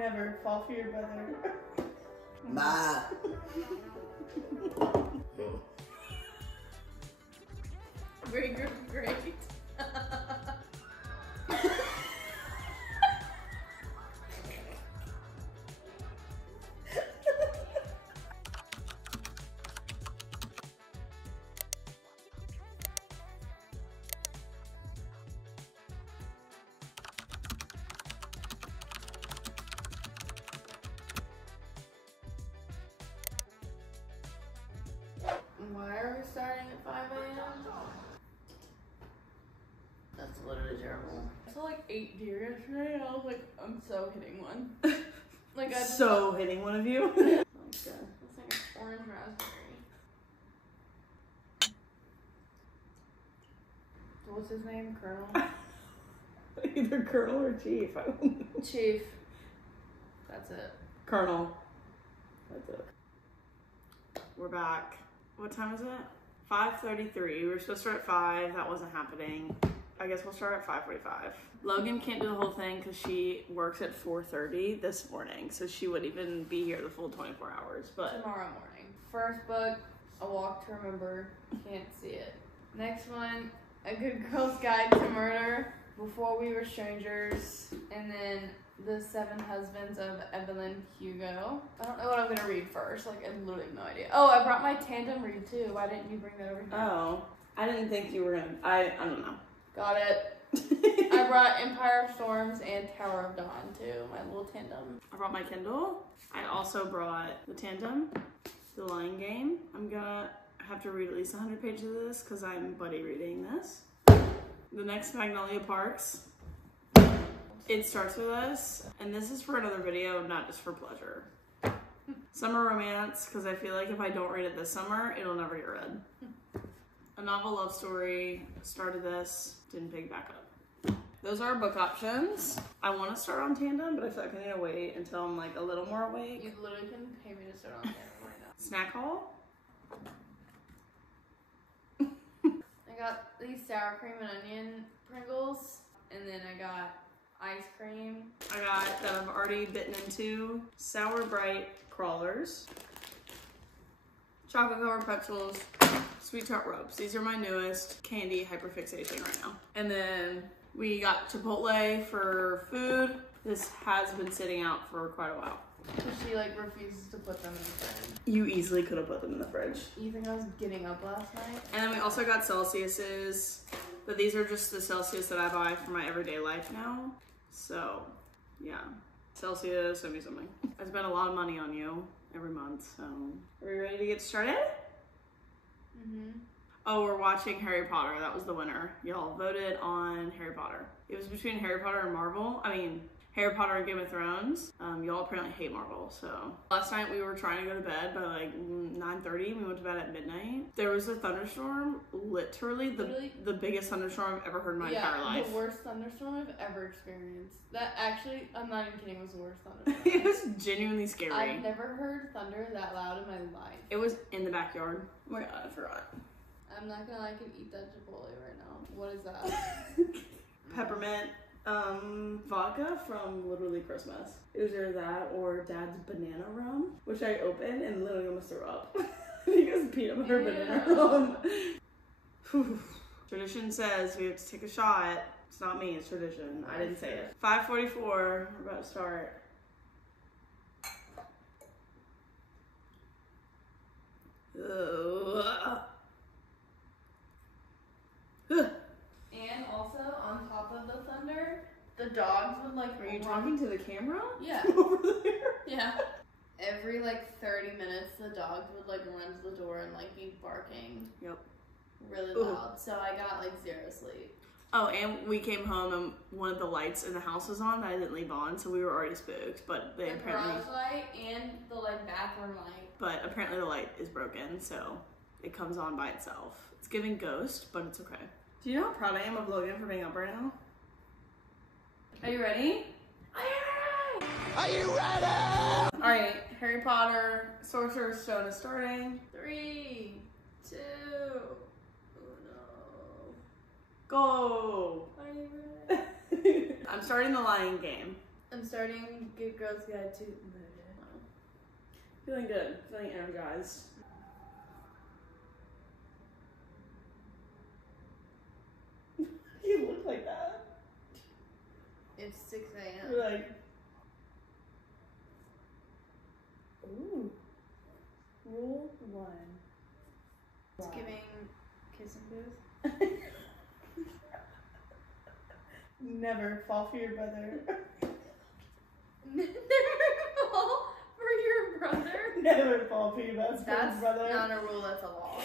never fall for your brother. Ma. Great. Why are we starting at 5 a.m.? That's literally terrible. I saw like 8 deer yesterday and I was like, I'm so hitting one. Like I so hitting one of you? Sounds good. It's like an orange raspberry. So what's his name? Colonel? Either Colonel or Chief. I don't know. Chief. That's it. Colonel. That's it. We're back. What time is it? 5:33. We were supposed to start at 5. That wasn't happening. I guess we'll start at 5:45. Logan can't do the whole thing because she works at 4:30 this morning, so she wouldn't even be here the full 24 hours. But tomorrow morning. First book, A Walk to Remember. Can't see it. Next one, A Good Girl's Guide to Murder. Before We Were Strangers. And then The 7 Husbands of Evelyn Hugo. I don't know what I'm gonna read first. Like, I literally have no idea. Oh, I brought my tandem read too. Why didn't you bring that over here? oh, I didn't think you were gonna. I don't know. Got it. I brought Empire of Storms and Tower of Dawn too. My little tandem. I brought my Kindle. I also brought the tandem, The Lying Game. I'm gonna have to read at least 100 pages of this because I'm buddy reading this. The next Magnolia Parks. It Starts With Us, and this is for another video, not just for pleasure. Summer Romance, because I feel like if I don't read it this summer, it'll never get read. A Novel Love Story, started this, didn't pick back up. Those are our book options. I want to start on tandem, but I feel like I need to wait until I'm like a little more awake. You literally can pay me to start on tandem right now. Snack haul. I got these sour cream and onion Pringles, and then I got ice cream. I got, that I've already bitten into, Sour Bright Crawlers, chocolate covered pretzels, sweet tart rubs. These are my newest candy hyperfixation right now. And then we got Chipotle for food. This has been sitting out for quite a while. Because she like refuses to put them in the fridge. You easily could have put them in the fridge. You think I was getting up last night? And then we also got Celsius's, but these are just the Celsius that I buy for my everyday life now. So, yeah. Celsius, send me something. I spend a lot of money on you every month, so. Are we ready to get started? Mm-hmm. Oh, we're watching Harry Potter. That was the winner. Y'all voted on Harry Potter. It was between Harry Potter and Marvel. I mean, Harry Potter and Game of Thrones. Y'all apparently hate Marvel, so. Last night we were trying to go to bed by like 9:30. We went to bed at midnight. There was a thunderstorm, literally the biggest thunderstorm I've ever heard in my entire life. The worst thunderstorm I've ever experienced. That actually, I'm not even kidding, was the worst thunderstorm. It was genuinely scary. I've never heard thunder that loud in my life. It was in the backyard. Oh my god, I forgot. I'm not gonna lie, I could eat that Chipotle right now. What is that? Peppermint vodka from literally Christmas. It was either that or Dad's banana rum, which I opened and literally almost threw up. Because peanut butter banana rum. Tradition says we have to take a shot. It's not me, it's tradition. I didn't say it. 5:44, we're about to start. And also, on top of the thunder, the dogs would like... Are you talking to the camera? Yeah. Over there? Yeah. Every like 30 minutes, the dogs would like run to the door and like be barking. Yep. Really loud. So I got like zero sleep. Oh, and we came home and one of the lights in the house was on that I didn't leave on, so we were already spooked. But they apparently... The garage light and the like bathroom light. But apparently the light is broken, so it comes on by itself. It's giving ghost, but it's okay. Do you know how proud I am of Logan for being up right now? Are you ready? Are you ready? All right, Harry Potter, Sorcerer's Stone is starting. 3, 2, 1. Go! Are you ready? I'm starting the Lying Game. I'm starting Good Girls Guide to Murder. Feeling good. Feeling energized. You look like that. It's 6 a.m. You're like, ooh. Rule 1. It's giving kissing booth. Never fall for your brother. Never fall for your brother? Never fall for your best friend's brother. That's not a rule, that's a law.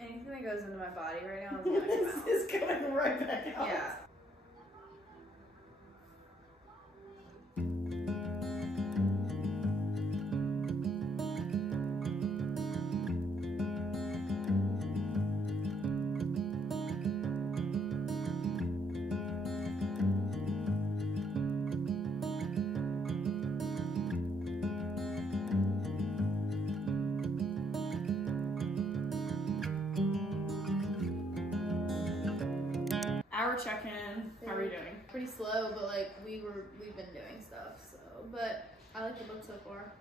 Anything that goes into my body right now is going to come out. It's coming right back out. Yeah. Hour check-in. How are you doing? Pretty slow, but like we've been doing stuff, so but I like the book so far.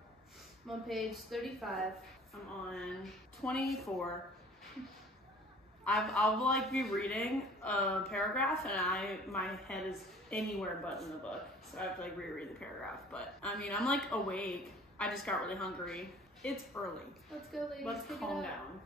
I'm on page 35. I'm on 24. I'll like be reading a paragraph and my head is anywhere but in the book. So I have to like reread the paragraph. But I mean, I'm like awake. I just got really hungry. It's early. Let's go, ladies. Let's pick it calm up. down.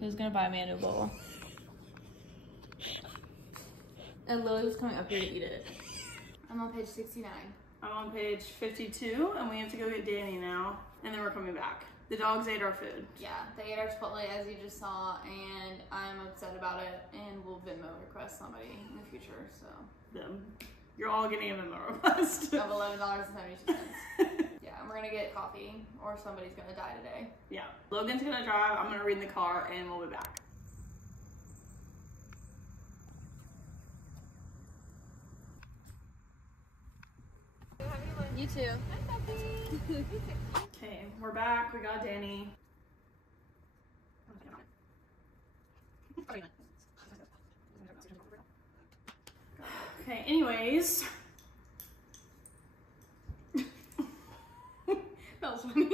Who's gonna buy me a new bowl? And Lily was coming up here to eat it. I'm on page 69. I'm on page 52 and we have to go get Danny now and then we're coming back. The dogs ate our food. Yeah, they ate our Chipotle as you just saw, and I'm upset about it, and we'll Venmo request somebody in the future, so. Them. You're all getting a Venmo request. Of $11.72. Yeah, and we're gonna get coffee, or somebody's gonna die today. Yeah. Logan's gonna drive, I'm gonna read in the car, and we'll be back. You too. Okay, we're back. We got Danny. Okay, anyways. That was funny.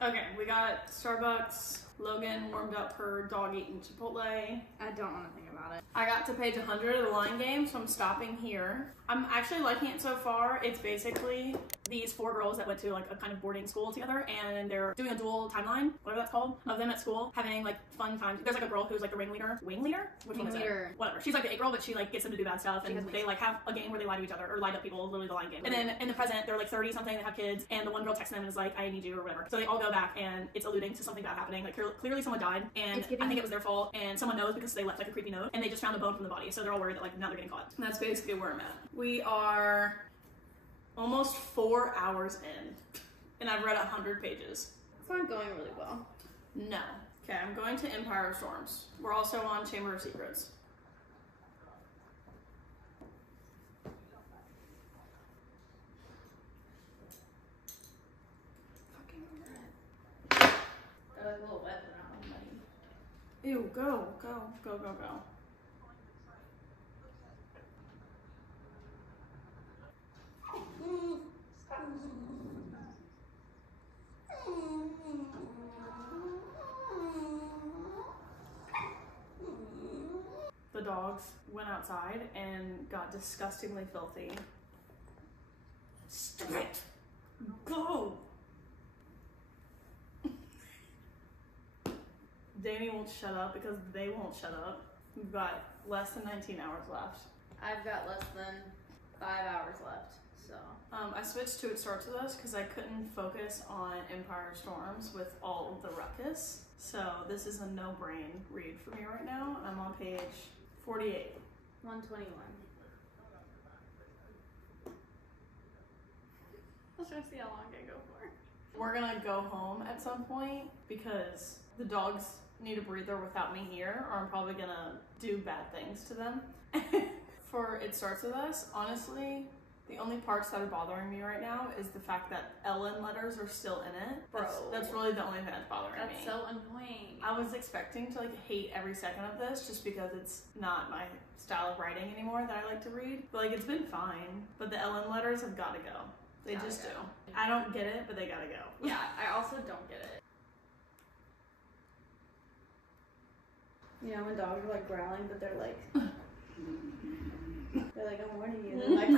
Okay, we got Starbucks. Logan warmed up her dog eating Chipotle. I don't want to think about it. I got to page 100 of the line game, so I'm stopping here. I'm actually liking it so far. It's basically these 4 girls that went to like a kind of boarding school together, and they're doing a dual timeline, whatever that's called, of them at school having like fun times. There's like a girl who's like the ringleader. Ringleader? Which one is it? Whatever. She's like the 8 girl, but she like gets them to do bad stuff, and they like have a game where they lie to each other or lie to people, literally the line game. And then in the present, they're like 30 something, they have kids, and the one girl texts them and is like, I need you or whatever. So they all go back, and it's alluding to something bad happening. Like clearly someone died, and I think it was their fault, and someone knows because they left like a creepy note, and they just found a bone from the body, so they're all worried that like now they're getting caught. And that's basically where I'm at. We are almost 4 hours in, and I've read 100 pages. It's not going really well. No. Okay, I'm going to Empire of Storms. We're also on Chamber of Secrets. Fucking red. Got a little wet, but not muddy. Ew, go, go, go, go, go. The dogs went outside and got disgustingly filthy. Stop it! Go! Danny won't shut up because they won't shut up. We've got less than 19 hours left. I've got less than 5 hours left, so. I switched to It Starts With Us because I couldn't focus on Empire Storms with all of the ruckus. So this is a no-brain read for me right now. I'm on page 48. 121. I was trying to see how long I go for. We're gonna go home at some point because the dogs need a breather without me here, or I'm probably gonna do bad things to them. For It Starts With Us, honestly, the only parts that are bothering me right now is the fact that Ellen letters are still in it. That's really the only thing that's bothering me. That's so annoying. I was expecting to like hate every second of this just because it's not my style of writing anymore that I like to read. But like it's been fine. But the Ellen letters have gotta go. They just do. I don't get it, but they gotta go. Yeah, I also don't get it. You know when dogs are like growling, but they're like I'm warning you. They're like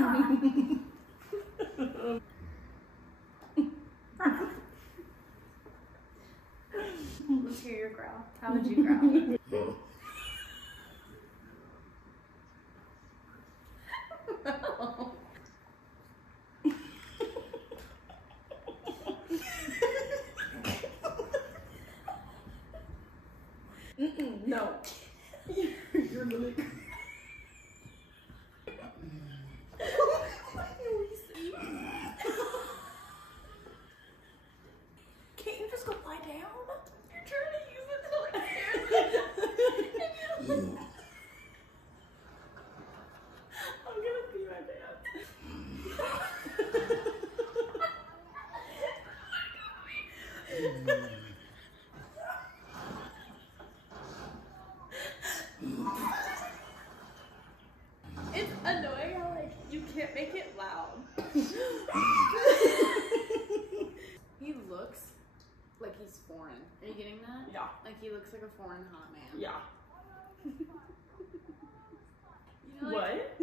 Let's hear your growl. How would you growl? No. You're really Can't you just go lie down? You're trying to use it to like scare them. I'm gonna pee my pants. It's annoying how like you can't make it loud. He looks like he's foreign. Are you getting that? Yeah. Like he looks like a foreign hot man. Yeah. You know, like, What?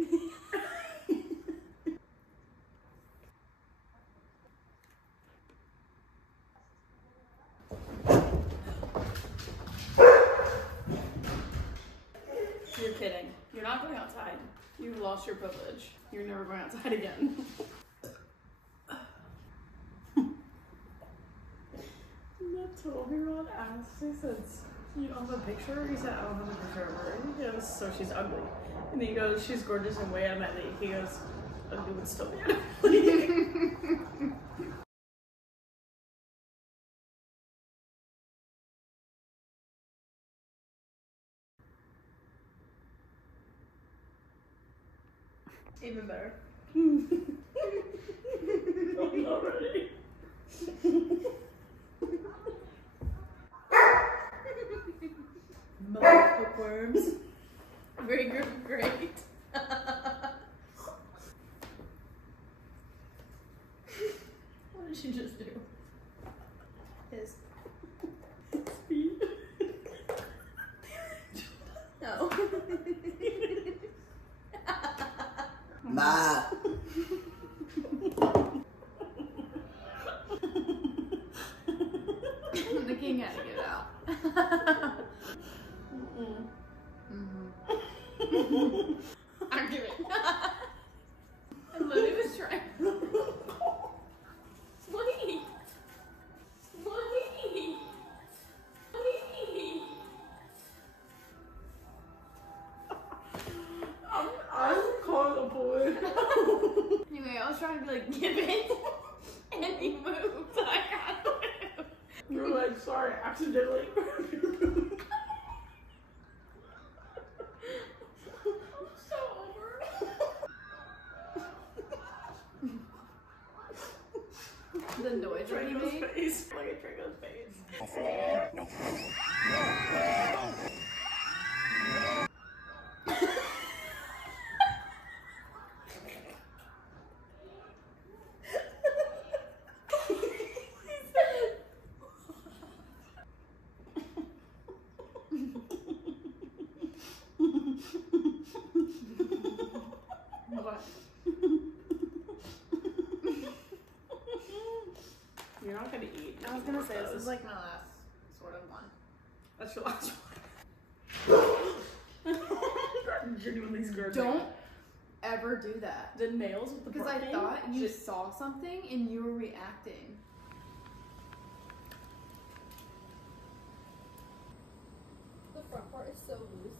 You're kidding. You're not going outside. You've lost your privilege. You're never going outside again. That 12-year-old asked, he says, you don't have a picture? He said, I don't have a picture of her. He goes, so she's ugly. And he goes, she's gorgeous and way out of my league. He goes, ugly would still be out of my league. even better. I'm not ready. Mother hookworms. Very great. What did you just do? His Speed. no. Ma. The king had to get out. Argument. I literally was trying. Sweet. Sweet. Sweet. I'm calling the boy. Anyway, I was trying to be like, give it. And he moved, so I got to move. You were like, sorry, accidentally. So over. The noise that he Draco's made. face. Look at Draco's face. What? You're not gonna eat. I was gonna say, this is like my last sort of one. That's your last one. Genuinely scared. Don't ever do that. The nails with the Because I barking? thought you saw something and you were reacting. The front part is so loose.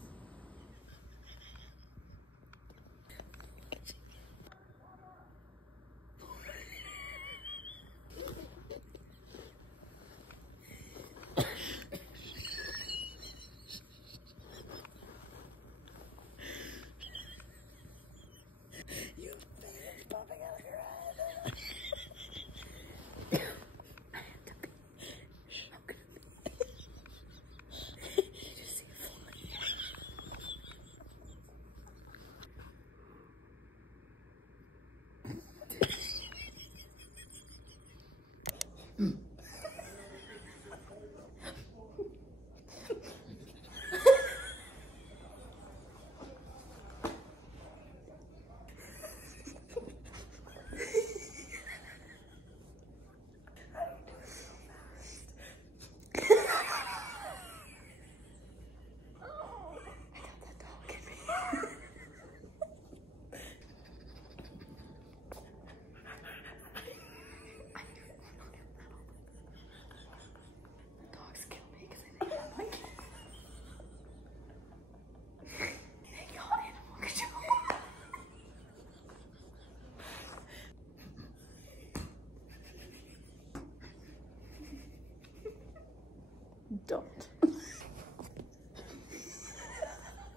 Don't.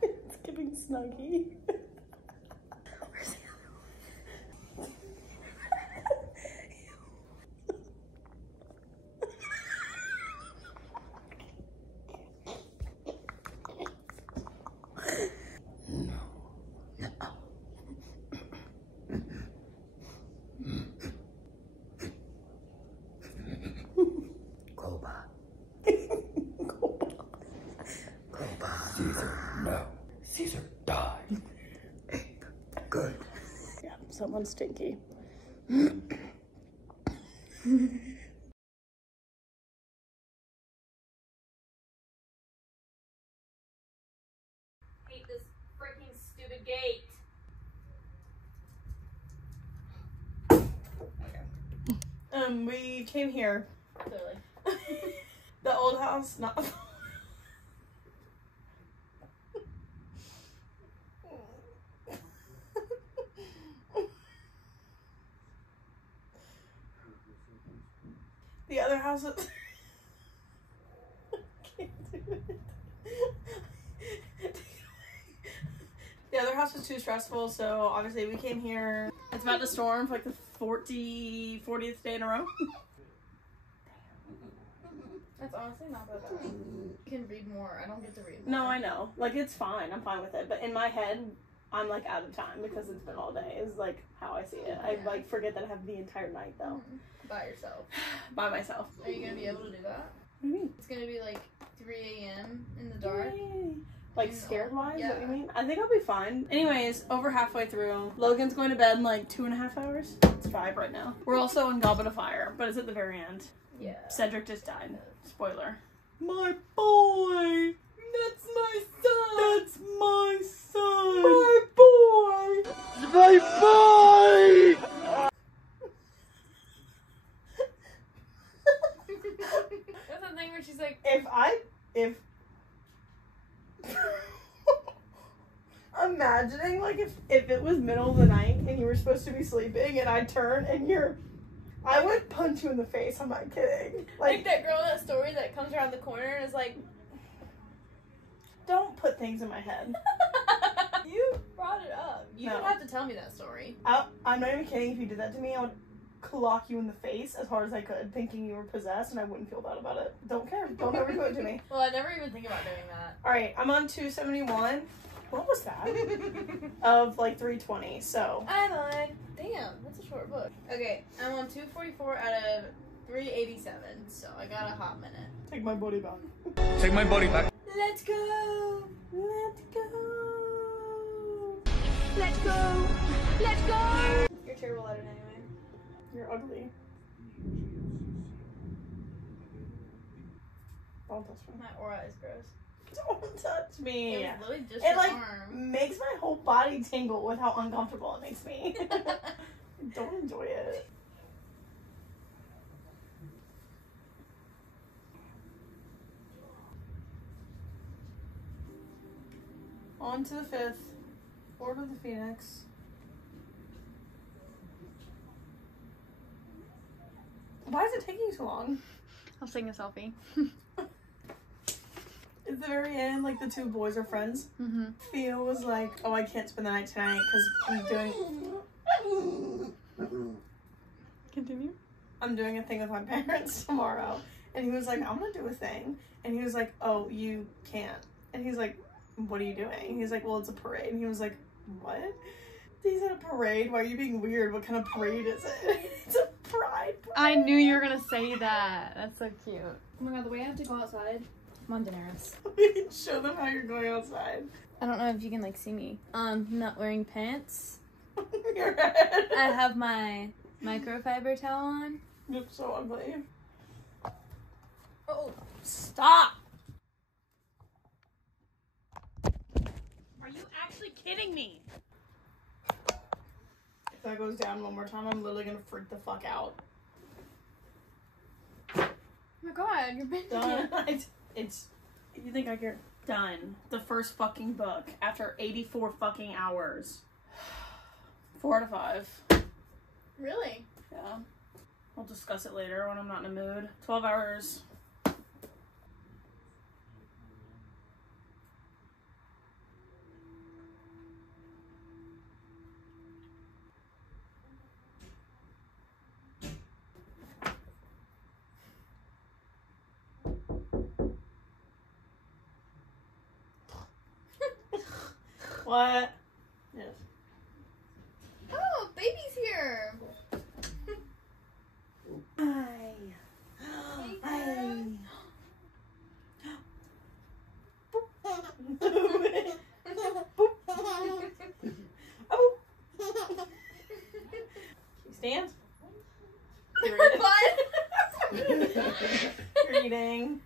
It's giving Snuggy. Where's the other one? Caesar died. Good. Yeah, someone's stinky. Hate this freaking stupid gate. We came here. Clearly. The old house, not. The other house is. Can't do it. The other house was too stressful, so obviously we came here. It's about to storm for like the 40th day in a row. That's honestly not that bad. You can read more. I don't get to read more. No, I know. Like, it's fine. I'm fine with it. But in my head, I'm like out of time because it's been all day is like how I see it. I like forget that I have the entire night though. By yourself. By myself. Are you gonna be able to do that? What do you mean? It's gonna be like 3 a.m. in the dark. Yay. Like scared wise? Yeah. What you mean? I think I'll be fine. Anyways, over halfway through. Logan's going to bed in like 2.5 hours. It's 5 right now. We're also in Goblet of Fire, but it's at the very end. Yeah. Cedric just died. Spoiler. My boy! That's my son! That's my son! My boy! My boy! That's the thing where she's like, If imagining like if it was middle of the night and you were supposed to be sleeping and I turn and I would punch you in the face. I'm not kidding. like that girl in that story that comes around the corner and is like, don't put things in my head. you brought it up. You No. don't have to tell me that story. I'm not even kidding. If you did that to me, I would clock you in the face as hard as I could, thinking you were possessed, and I wouldn't feel bad about it. Don't care. Don't ever do it to me. Well, I never even think about doing that. All right, I'm on 271. What was that? Of like 320. So I'm on. Damn, that's a short book. Okay, I'm on 244 out of 387, so I got a hot minute. take my body back. Take my body back. Let's go! Let's go. Let's go! Let's go! You're terrible at it anyway. You're ugly. Don't touch me. My aura is gross. Don't touch me. It was literally just It your like arm. makes my whole body tingle with how uncomfortable it makes me. Don't enjoy it. On to the 5th. Order of the Phoenix. Why is it taking so long? I was taking a selfie. At the very end, like the two boys are friends. Mm-hmm. Theo was like, "Oh, I can't spend the night tonight because I'm doing a thing with my parents tomorrow." And he was like, "I'm gonna do a thing." And he was like, "Oh, you can't." And he's like, "What are you doing?" He's like, "Well, it's a parade." And he was like, "What?" He's at a parade. Why are you being weird? What kind of parade is it? It's a pride parade. I knew you were gonna say that. That's so cute. Oh my god, the way I have to go outside. I'm on Daenerys. We can show them how you're going outside. I don't know if you can like see me. Not wearing pants. Your head. I have my microfiber towel on. You look so ugly. Oh, stop! Are you actually kidding me? If that goes down one more time, I'm literally gonna freak the fuck out. Oh my god, you're bending Done. it. It's. You think I care? Done. The first fucking book after 84 fucking hours. 4 out of 5. Really? Yeah. We'll discuss it later when I'm not in a mood. 12 hours. What? Yes. Oh, baby's here. Hi. Hi. Oh. You stand? You're eating. What? You're eating.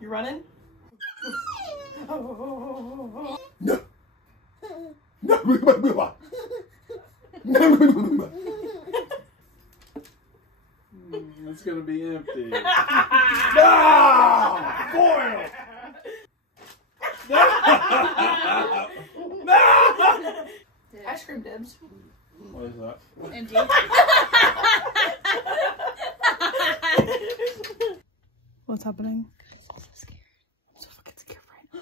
You running? Oh. No. No. No. It's gonna be empty. No! Foil! No! No! Ice cream dibs. What is that? Empty. What's happening? I'm so scared. I'm so fucking scared right now.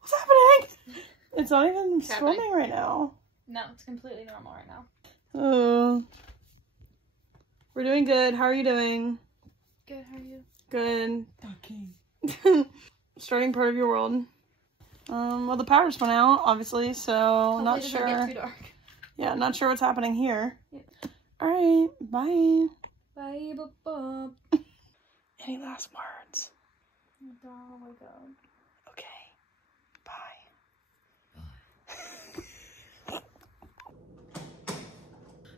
What's happening? It's not even swimming right now. No, it's completely normal right now. Oh. We're doing good. How are you doing? Good, how are you? Good. Okay. Starting part of your world. Well, the power's went out, obviously, so Hopefully not it doesn't sure. get too dark. Yeah, not sure what's happening here. Yep. Alright, bye. Bye, bye. Any last words? Oh my god. Okay. Bye.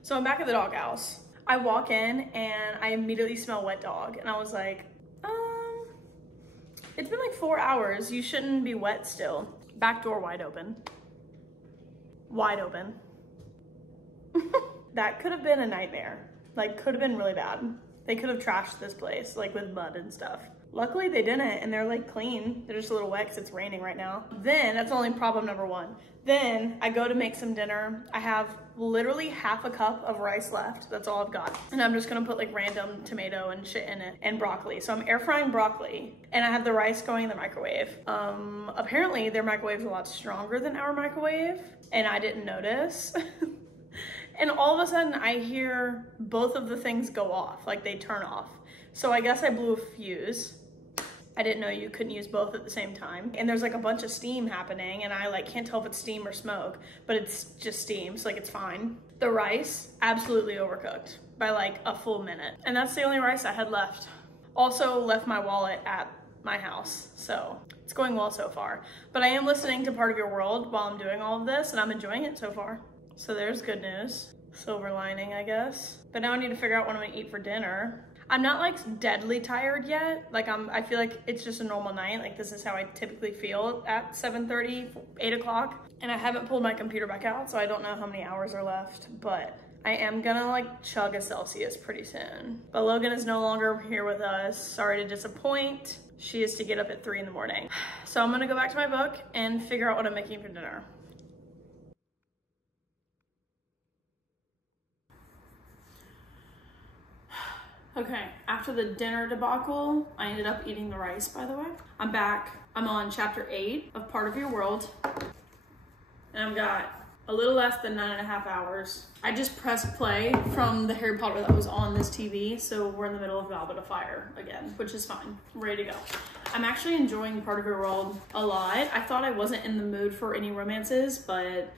So I'm back at the doghouse. I walk in and I immediately smell wet dog. And I was like, it's been like 4 hours. You shouldn't be wet still. Back door wide open. Wide open. That could have been a nightmare. Like, could have been really bad. They could have trashed this place, like with mud and stuff. Luckily they didn't, and they're like clean. They're just a little wet because it's raining right now. Then, that's only problem number 1. Then I go to make some dinner. I have literally half a cup of rice left. That's all I've got. And I'm just gonna put like random tomato and shit in it and broccoli. So I'm air frying broccoli and I have the rice going in the microwave. Apparently their microwave's a lot stronger than our microwave and I didn't notice. And all of a sudden I hear both of the things go off, like they turn off. So I guess I blew a fuse. I didn't know you couldn't use both at the same time. And there's like a bunch of steam happening and I like can't tell if it's steam or smoke, but it's just steam, so like it's fine. The rice, absolutely overcooked by like a full minute. And that's the only rice I had left. Also left my wallet at my house, so it's going well so far. But I am listening to Part of Your World while I'm doing all of this and I'm enjoying it so far. So there's good news. Silver lining, I guess. But now I need to figure out what I'm gonna eat for dinner. I'm not like deadly tired yet. Like I feel like it's just a normal night. Like this is how I typically feel at 7:30, 8 o'clock. And I haven't pulled my computer back out, so I don't know how many hours are left, but I am gonna like chug a Celsius pretty soon. But Logan is no longer here with us. Sorry to disappoint. She is to get up at 3 in the morning. So I'm gonna go back to my book and figure out what I'm making for dinner. Okay, after the dinner debacle, I ended up eating the rice, by the way. I'm back. I'm on chapter 8 of Part of Your World. And I've got a little less than 9.5 hours. I just pressed play from the Harry Potter that was on this TV, so we're in the middle of Goblet of Fire again, which is fine. I'm ready to go. I'm actually enjoying Part of Your World a lot. I thought I wasn't in the mood for any romances, but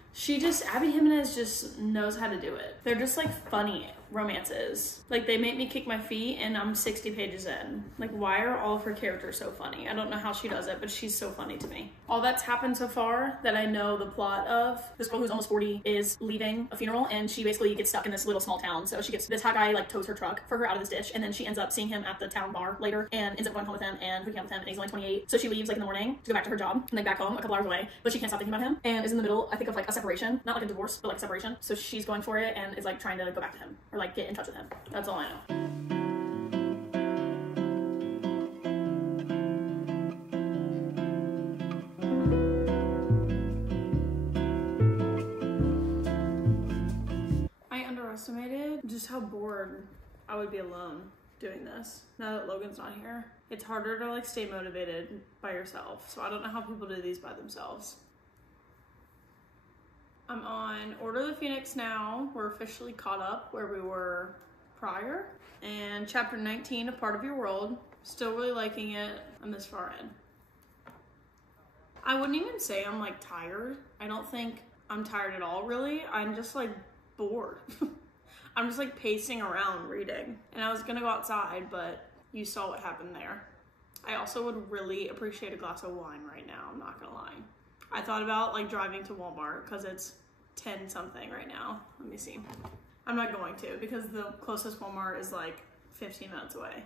Abby Jimenez just knows how to do it. They're just like funny romances. Like they make me kick my feet and I'm 60 pages in. Like why are all of her characters so funny? I don't know how she does it, but she's so funny to me. All that's happened so far that I know the plot of. This girl who's almost 40 is leaving a funeral and she basically gets stuck in this little small town. So this hot guy like tows her truck for her out of this ditch, and then she ends up seeing him at the town bar later and ends up going home with him and hooking up with him, and he's only 28. So she leaves like in the morning to go back to her job and like back home a couple hours away, but she can't stop thinking about him and is in the middle, I think, of like a separation, not like a divorce, but like a separation. So she's going for it and is like trying to go back to him or like get in touch with him. That's all I know. I underestimated just how bored I would be alone doing this. Now that Logan's not here, it's harder to like stay motivated by yourself. So I don't know how people do these by themselves. I'm on Order of the Phoenix now. We're officially caught up where we were prior. And chapter 19 of Part of Your World. Still really liking it. I'm this far in. I wouldn't even say I'm like tired. I don't think I'm tired at all really. I'm just like bored. I'm just like pacing around reading. And I was gonna go outside, but you saw what happened there. I also would really appreciate a glass of wine right now, I'm not gonna lie. I thought about like driving to Walmart because it's 10 something right now. Let me see. I'm not going to because the closest Walmart is like 15 minutes away.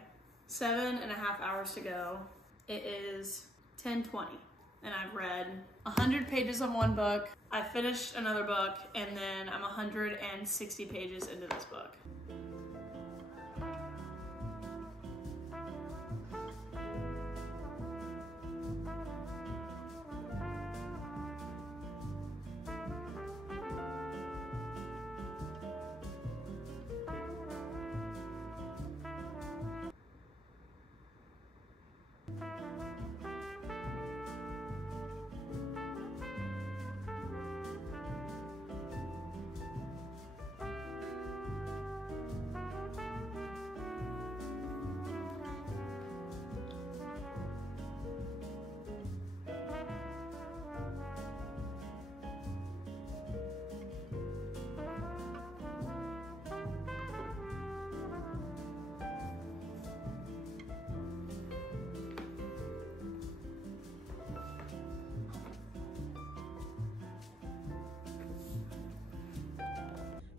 7.5 hours to go. It is 10:20 and I've read 100 pages of one book. I finished another book and then I'm 160 pages into this book.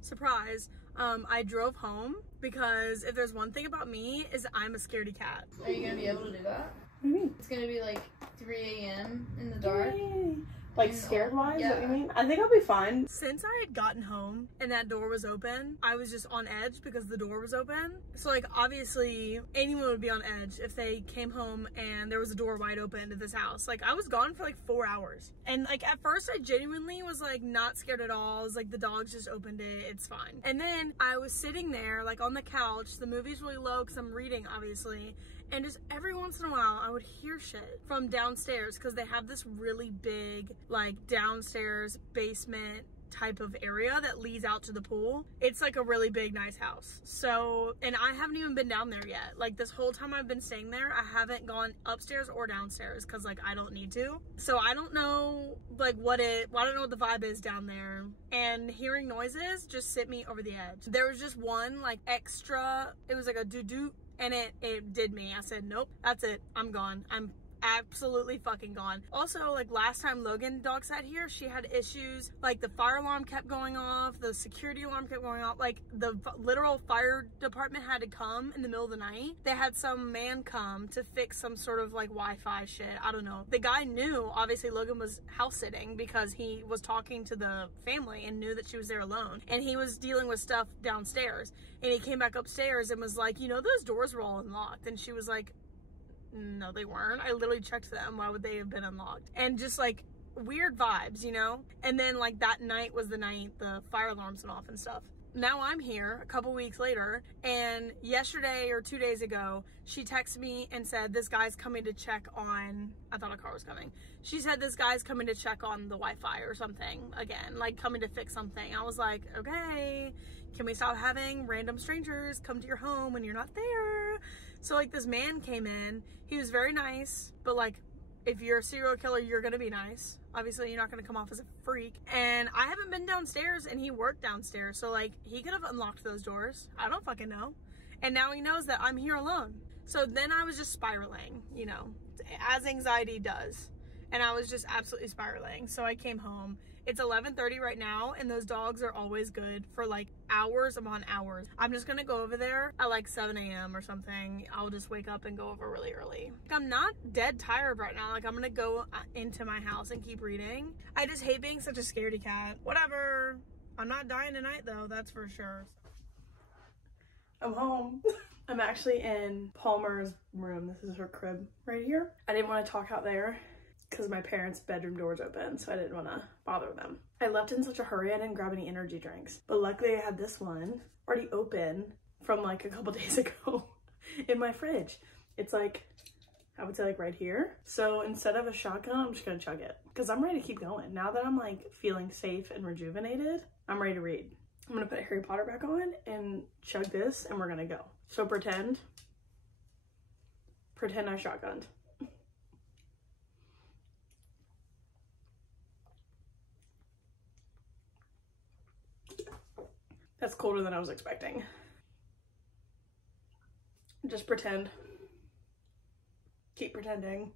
Surprise, I drove home because if there's one thing about me is I'm a scaredy cat. Are you gonna be able to do that? What do you mean? It's gonna be like 3 a.m. in the dark. Yay. Like scared wise, yeah. what you mean? I think I'll be fine. Since I had gotten home and that door was open, I was just on edge because the door was open. So like obviously anyone would be on edge if they came home and there was a door wide open to this house. Like I was gone for like 4 hours. And like at first I genuinely was like not scared at all. I was like the dogs just opened it, it's fine. And then I was sitting there like on the couch, the movie's really low because I'm reading obviously. And just every once in a while, I would hear shit from downstairs because they have this really big, like, downstairs basement type of area that leads out to the pool. It's like a really big, nice house. So, and I haven't even been down there yet. Like, this whole time I've been staying there, I haven't gone upstairs or downstairs because, like, I don't need to. So, I don't know, like, I don't know what the vibe is down there. And hearing noises just sent me over the edge. There was just one, like, extra, it was like a doo-doo. And it did me. I said, nope, that's it. I'm gone. I'm absolutely fucking gone. Also, like last time Logan dog sat here, she had issues. Like the fire alarm kept going off, the security alarm kept going off. Like the literal fire department had to come in the middle of the night. They had some man come to fix some sort of like Wi-Fi shit. I don't know. The guy knew, obviously Logan was house sitting because he was talking to the family and knew that she was there alone. And he was dealing with stuff downstairs. And he came back upstairs and was like, you know, those doors were all unlocked. And she was like, no, they weren't. I literally checked them. Why would they have been unlocked? And just like weird vibes, you know? And then like that night was the night the fire alarms went off and stuff. Now I'm here a couple weeks later, and yesterday or 2 days ago, she texted me and said, this guy's coming to check on, I thought a car was coming. She said this guy's coming to check on the Wi-Fi or something again, like coming to fix something. I was like, okay, can we stop having random strangers come to your home when you're not there? So like this man came in, he was very nice, but like if you're a serial killer, you're gonna be nice. Obviously, you're not gonna come off as a freak. And I haven't been downstairs, and he worked downstairs. So like, he could have unlocked those doors. I don't fucking know. And now he knows that I'm here alone. So then I was just spiraling, you know, as anxiety does. And I was just absolutely spiraling. So I came home. It's 11:30 right now, and those dogs are always good for like hours upon hours. I'm just gonna go over there at like 7 a.m. or something. I'll just wake up and go over really early. I'm not dead tired right now. Like I'm gonna go into my house and keep reading. I just hate being such a scaredy cat. Whatever. I'm not dying tonight though, that's for sure. I'm home. I'm actually in Palmer's room. This is her crib right here. I didn't want to talk out there because my parents' bedroom door's open, so I didn't want to bother them. I left in such a hurry, I didn't grab any energy drinks. But luckily I had this one already open from like a couple days ago in my fridge. It's like, I would say like right here. So instead of a shotgun, I'm just gonna chug it because I'm ready to keep going. Now that I'm like feeling safe and rejuvenated, I'm ready to read. I'm gonna put Harry Potter back on and chug this, and we're gonna go. So pretend I shotgunned. That's colder than I was expecting. Just pretend. Keep pretending.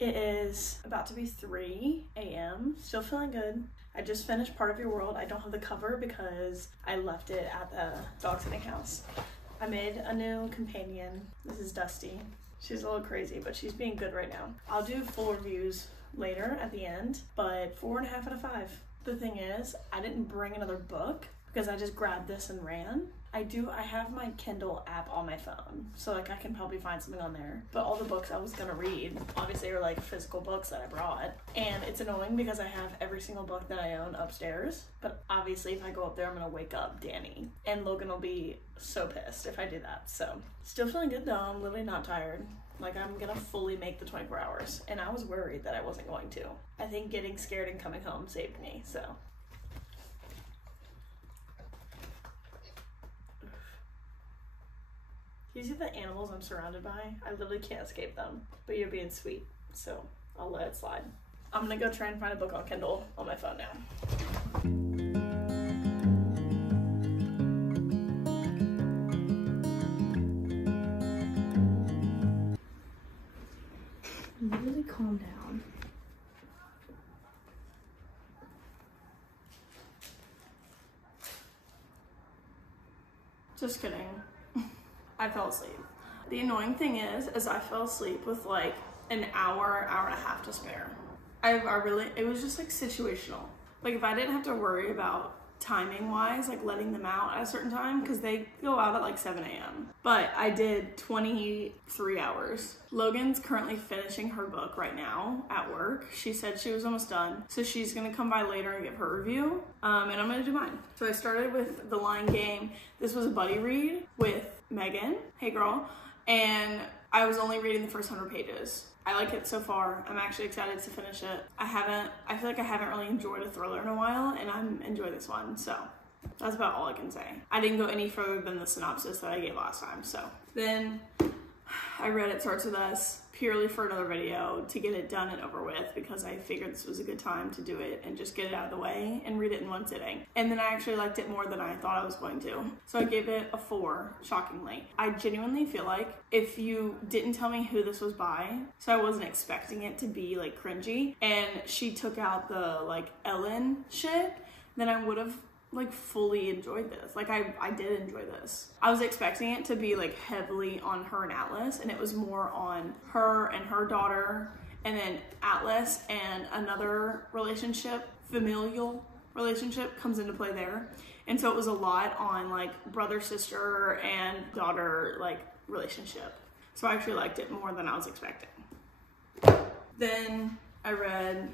It is about to be 3 a.m. Still feeling good. I just finished Part of Your World. I don't have the cover because I left it at the dog sitting house. I made a new companion. This is Dusty. She's a little crazy, but she's being good right now. I'll do full reviews later at the end, but 4.5 out of 5. The thing is, I didn't bring another book because I just grabbed this and ran. I have my Kindle app on my phone, so like I can probably find something on there. But all the books I was gonna read, obviously, are like physical books that I brought. And it's annoying because I have every single book that I own upstairs. But obviously if I go up there, I'm gonna wake up Danny. And Logan will be so pissed if I do that. So still feeling good though, I'm literally not tired. Like I'm gonna fully make the 24 hours. And I was worried that I wasn't going to. I think getting scared and coming home saved me, so. You see the animals I'm surrounded by? I literally can't escape them, but you're being sweet, so I'll let it slide. I'm gonna go try and find a book on Kindle on my phone now. Literally calm down. Just kidding. I fell asleep. The annoying thing is I fell asleep with like an hour and a half to spare. It was just like situational. Like if I didn't have to worry about timing wise, like letting them out at a certain time, because they go out at like 7 a.m. But I did 23 hours. Logan's currently finishing her book right now at work. She said she was almost done. So she's gonna come by later and give her review. And I'm gonna do mine. So I started with The Lying Game. This was a buddy read with Megan, hey girl, and I was only reading the first 100 pages. I like it so far. I'm actually excited to finish it. I feel like I haven't really enjoyed a thriller in a while, and I'm enjoying this one, so that's about all I can say. I didn't go any further than the synopsis that I gave last time, so. Then I read It Starts With Us purely for another video to get it done and over with, because I figured this was a good time to do it and just get it out of the way and read it in one sitting. And then I actually liked it more than I thought I was going to. So I gave it a 4, shockingly. I genuinely feel like if you didn't tell me who this was by, so I wasn't expecting it to be like cringy, and she took out the like Ellen shit, then I would have like fully enjoyed this. Like I did enjoy this. I was expecting it to be like heavily on her and Atlas, and it was more on her and her daughter, and then Atlas and another relationship, familial relationship comes into play there. And so it was a lot on like brother, sister, and daughter like relationship. So I actually liked it more than I was expecting. Then I read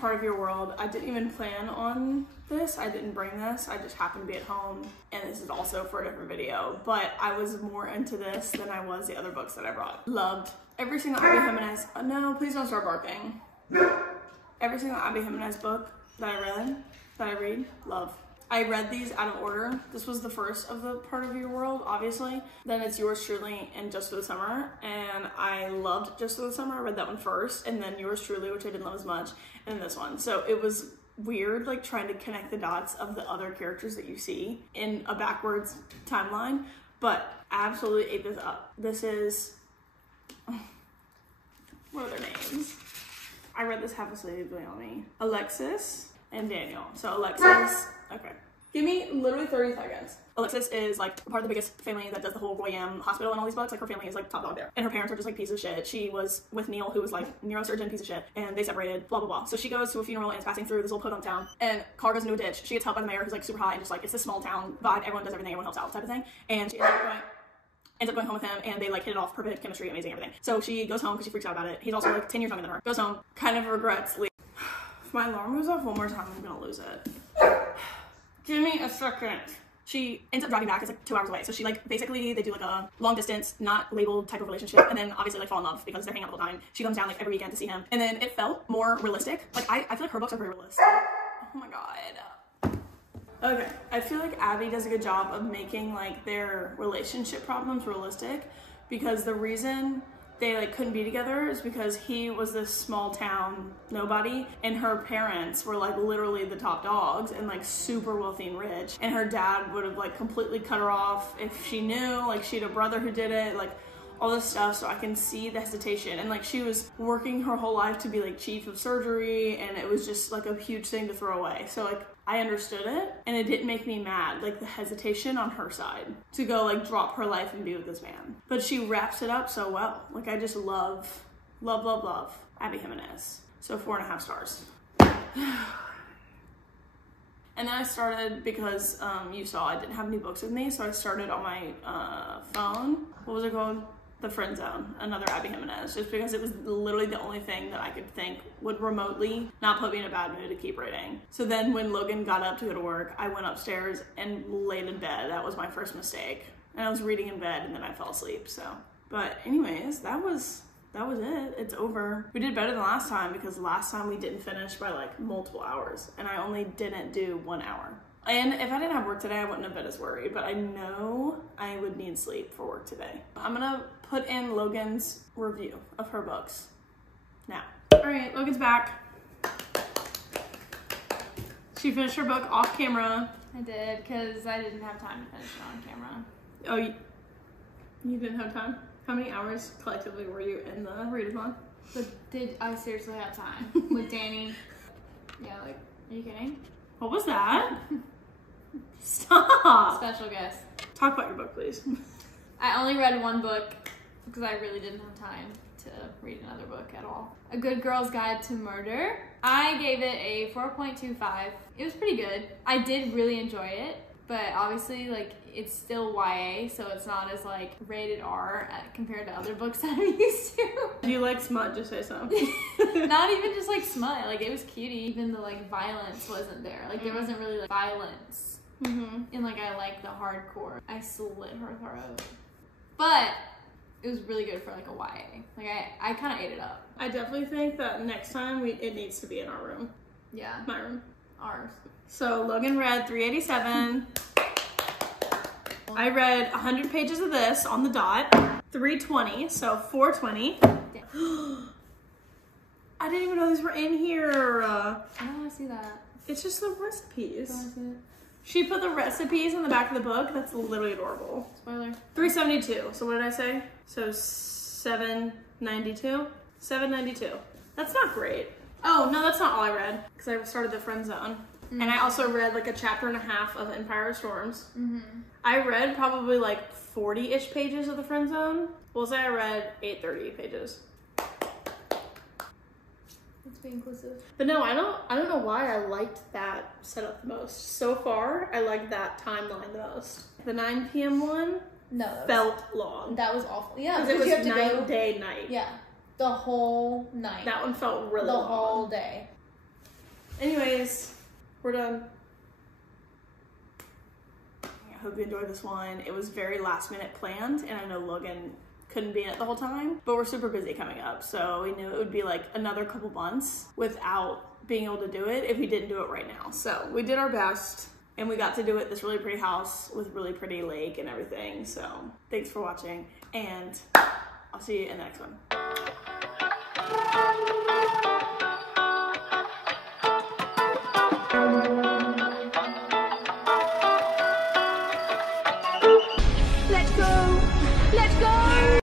Part of Your World. I didn't even plan on this. I didn't bring this. I just happened to be at home, and this is also for a different video, but I was more into this than I was the other books that I brought. Loved every single Abby Jimenez. Oh, no, please don't start barking. Every single Abby Jimenez book that I read, love. I read these out of order. This was the first of the Part of Your World, obviously. Then it's Yours Truly and Just for the Summer. And I loved Just for the Summer. I read that one first. And then Yours Truly, which I didn't love as much. And then this one. So it was weird, like trying to connect the dots of the other characters that you see in a backwards timeline. But I absolutely ate this up. This is... what are their names? I read this half asleep on me. Alexis and Daniel. So Alexis... Okay. Give me literally 30 seconds. Alexis is like part of the biggest family that does the whole Goyam hospital and all these books. Like her family is like top dog there. And her parents are just like pieces of shit. She was with Neil, who was like neurosurgeon, piece of shit. And they separated, blah, blah, blah. So she goes to a funeral and is passing through this little podunk town. And car goes into a ditch. She gets helped by the mayor, who's like super high and just like, it's this small town vibe. Everyone does everything, everyone helps out type of thing. And she ends up going home with him, and they like hit it off, perfect chemistry, amazing everything. So she goes home because she freaks out about it. He's also like 10 years younger than her. Goes home, kind of regrets leaving. If my alarm goes off one more time, I'm gonna lose it. Give me a second. She ends up driving back. It's like 2 hours away. So she like, basically they do like a long distance, not labeled type of relationship. And then obviously like fall in love because they're hanging out the whole time. She comes down like every weekend to see him. And then it felt more realistic. Like I feel like her books are very realistic. Oh my God. Okay. I feel like Abby does a good job of making like their relationship problems realistic, because the reason they like couldn't be together is because he was this small town nobody, and her parents were like literally the top dogs and like super wealthy and rich, and her dad would have like completely cut her off if she knew. Like she had a brother who did it, like all this stuff. So I can see the hesitation, and like she was working her whole life to be like chief of surgery, and it was just like a huge thing to throw away. So like I understood it, and it didn't make me mad, like the hesitation on her side to go like drop her life and be with this man. But she wraps it up so well. Like I just love Abby Jimenez. So 4.5 stars. And then I started, because you saw I didn't have any books with me, so I started on my phone. What was it called? The Friend Zone, another Abby Jimenez, just because it was literally the only thing that I could think would remotely not put me in a bad mood to keep reading. So then when Logan got up to go to work, I went upstairs and laid in bed. That was my first mistake. And I was reading in bed, and then I fell asleep, so. But anyways, that was it. It's over. We did better than last time, because last time we didn't finish by like multiple hours, and I only didn't do 1 hour. And if I didn't have work today, I wouldn't have been as worried, but I know I would need sleep for work today. I'm gonna put in Logan's review of her books now. All right, Logan's back. She finished her book off camera. I did, because I didn't have time to finish it on camera. Oh, you didn't have time? How many hours collectively were you in the readathon? But did I seriously have time? With Danny? Yeah, like, are you kidding? What was that? Stop. Special guest. Talk about your book, please. I only read one book because I really didn't have time to read another book at all. A Good Girl's Guide to Murder. I gave it a 4.25. It was pretty good. I did really enjoy it, but obviously, like, it's still YA, so it's not as, like, rated R compared to other books that I'm used to. Do you like smut? Just say so. Not even just, like, smut. Like, it was cutie. Even the, like, violence wasn't there. Like, there wasn't really, like, violence. And, like, I like the hardcore. I slit her throat. But it was really good for, like, a YA. Like, I kind of ate it up. I definitely think that next time it needs to be in our room. Yeah. My room. Ours. So Logan read 387. I read 100 pages of this on the dot. 320, so 420. I didn't even know these were in here. I don't want to see that. It's just the recipes. I don't want to see it. She put the recipes in the back of the book. That's literally adorable. Spoiler. 372. So what did I say? So 792? 792. That's not great. Oh, no, that's not all I read. Because I started the Friend Zone. And I also read like a chapter and a half of Empire of Storms. I read probably like 40-ish pages of the Friend Zone. We'll say I read 830 pages. Let's be inclusive. But no, I don't know why I liked that setup the most. So far, I like that timeline the most. The 9 p.m. one felt long. That was awful. Yeah, Because it was you have to night, go. day, night. Yeah, the whole night. That one felt really the long. whole day. Anyways, we're done. I hope you enjoyed this one. It was very last minute planned, and I know Logan couldn't be in it the whole time, but we're super busy coming up, so we knew it would be like another couple months without being able to do it if we didn't do it right now. So we did our best, and we got to do it at this really pretty house with really pretty lake and everything. So thanks for watching, and I'll see you in the next one.